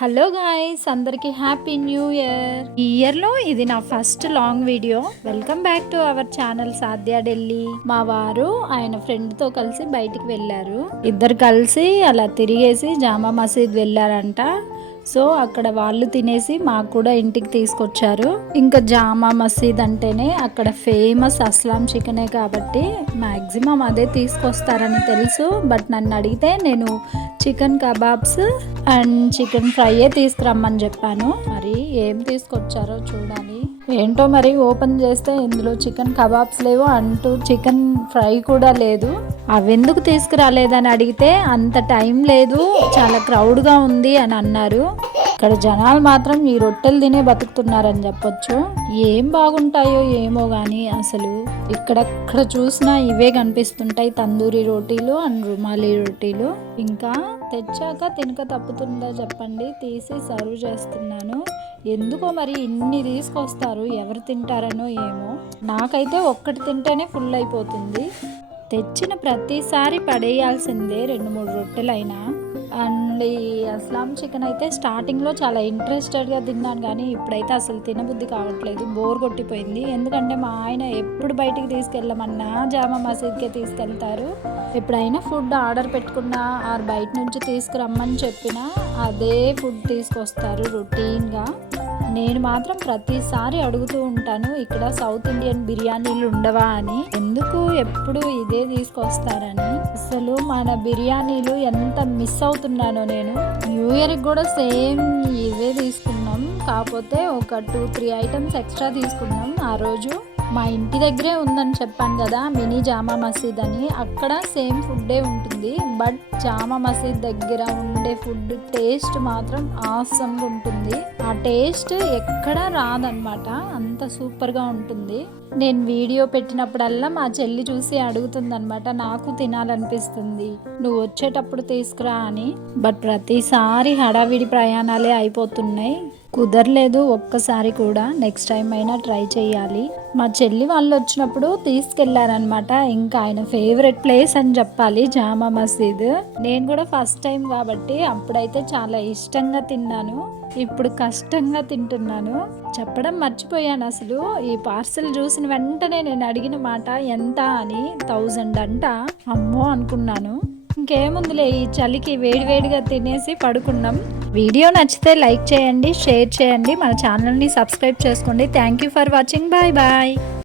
Hello guys, అందరికీ happy new year. ఈ ఇయర్లో ఇది నా first long video. Welcome back to our channel Sadhya Delhi. మా వారు ఆయన ఫ్రెండ్తో కలిసి బయటికి వెళ్ళారు. ఇద్దరు కలిసి అలా తిరిగేసి జామా మసీద్ వెళ్ళారంట. సో అక్కడ వాళ్ళు తినేసి మాకు కూడా ఇంటికి తీసుకొచ్చారు. ఇంకా జామా మసీద్ అంటేనే అక్కడ ఫేమస్ అస్లాం చికెనే కాబట్టి మ్యాక్సిమం అదే తీసుకొస్తారని తెలుసు. బట్ నన్ను అడిగితే నేను చికెన్ కబాబ్స్ అండ్ చికెన్ ఫ్రైయే తీసుకురమ్మని చెప్పాను. మరి ఏం తీసుకొచ్చారో చూడాలి. ఏంటో మరి ఓపెన్ చేస్తే ఇందులో చికెన్ కబాబ్స్ లేవు అంటూ చికెన్ ఫ్రై కూడా లేదు. అవెందుకు తీసుకురాలేదని అడిగితే అంత టైం లేదు, చాలా క్రౌడ్గా ఉంది అని అన్నారు. ఇక్కడ జనాలు మాత్రం ఈ రొట్టెలు తినే బతుకుతున్నారని చెప్పొచ్చు. ఏం బాగుంటాయో ఏమో కానీ అసలు ఇక్కడెక్కడ చూసినా ఇవే కనిపిస్తుంటాయి, తందూరి రోటీలు అండ్ రుమాలి రోటీలు. ఇంకా తెచ్చాక తినక తప్పుతుందా చెప్పండి, తీసి సర్వ్ చేస్తున్నాను. ఎందుకో మరి ఇన్ని తీసుకొస్తారు, ఎవరు తింటారనో ఏమో. నాకైతే ఒక్కటి తింటేనే ఫుల్ అయిపోతుంది. తెచ్చిన ప్రతిసారి పడేయాల్సిందే 2-3 రొట్టెలైనా. అండ్ ఈ అస్లాం చికెన్ అయితే స్టార్టింగ్లో చాలా ఇంట్రెస్టెడ్గా తిన్నాను, కానీ ఇప్పుడైతే అసలు తినబుద్ధి కావట్లేదు, బోర్ కొట్టిపోయింది. ఎందుకంటే మా ఆయన ఎప్పుడు బయటికి తీసుకెళ్ళమన్నా జామా మసీద్కే తీసుకెళ్తారు. ఎప్పుడైనా ఫుడ్ ఆర్డర్ పెట్టుకున్నా ఆర్ బయట నుంచి తీసుకురమ్మని చెప్పినా అదే ఫుడ్ తీసుకొస్తారు రొటీన్గా. నేను మాత్రం ప్రతిసారి అడుగుతూ ఉంటాను, ఇక్కడ సౌత్ ఇండియన్ బిర్యానీలు ఉండవా అని. ఎందుకు ఎప్పుడు ఇదే తీసుకొస్తారని. అసలు మన బిర్యానీలు ఎంత మిస్ అవుతున్నానో నేను. న్యూ ఇయర్కి కూడా సేమ్ ఇవే తీసుకున్నాం, కాకపోతే ఒక 2-3 ఐటమ్స్ ఎక్స్ట్రా తీసుకున్నాం. ఆ రోజు మా ఇంటి దగ్గరే ఉందని చెప్పాను కదా మినీ జామా మసీద్ అని, అక్కడ సేమ్ ఫుడ్డే ఉంటుంది. బట్ జామా మసీద్ దగ్గర ఉండే ఫుడ్ టేస్ట్ మాత్రం ఆసంగా ఉంటుంది. ఆ టేస్ట్ ఎక్కడా రాదనమాట, అంత సూపర్గా ఉంటుంది. నేను వీడియో పెట్టినప్పుడల్లా మా చెల్లి చూసి అడుగుతుందనమాట, నాకు తినాలనిపిస్తుంది, నువ్వు వచ్చేటప్పుడు తీసుకురా అని. బట్ ప్రతిసారి హడావిడి ప్రయాణాలే అయిపోతున్నాయి, కుదరలేదు ఒక్కసారి కూడా. నెక్స్ట్ టైం అయినా ట్రై చేయాలి. మా చెల్లి వాళ్ళు వచ్చినప్పుడు తీసుకెళ్లారనమాట. ఇంకా ఆయన ఫేవరెట్ ప్లేస్ అని చెప్పాలి జామా మసీద్. నేను కూడా ఫస్ట్ టైం కాబట్టి అప్పుడైతే చాలా ఇష్టంగా తిన్నాను, ఇప్పుడు కష్టంగా తింటున్నాను. చెప్పడం మర్చిపోయాను అసలు. ఈ పార్సెల్ చూసిన వెంటనే నేను అడిగిన మాట ఎంత అని, 1000 అంట. అమ్మో అనుకున్నాను. ఇంకేముందిలే, ఈ చలికి వేడివేడిగా తినేసి పడుకున్నాం. వీడియో నచ్చితే లైక్ చేయండి, షేర్ చేయండి, మన ఛానల్ని సబ్స్క్రైబ్ చేసుకోండి. Thank you for watching. Bye bye.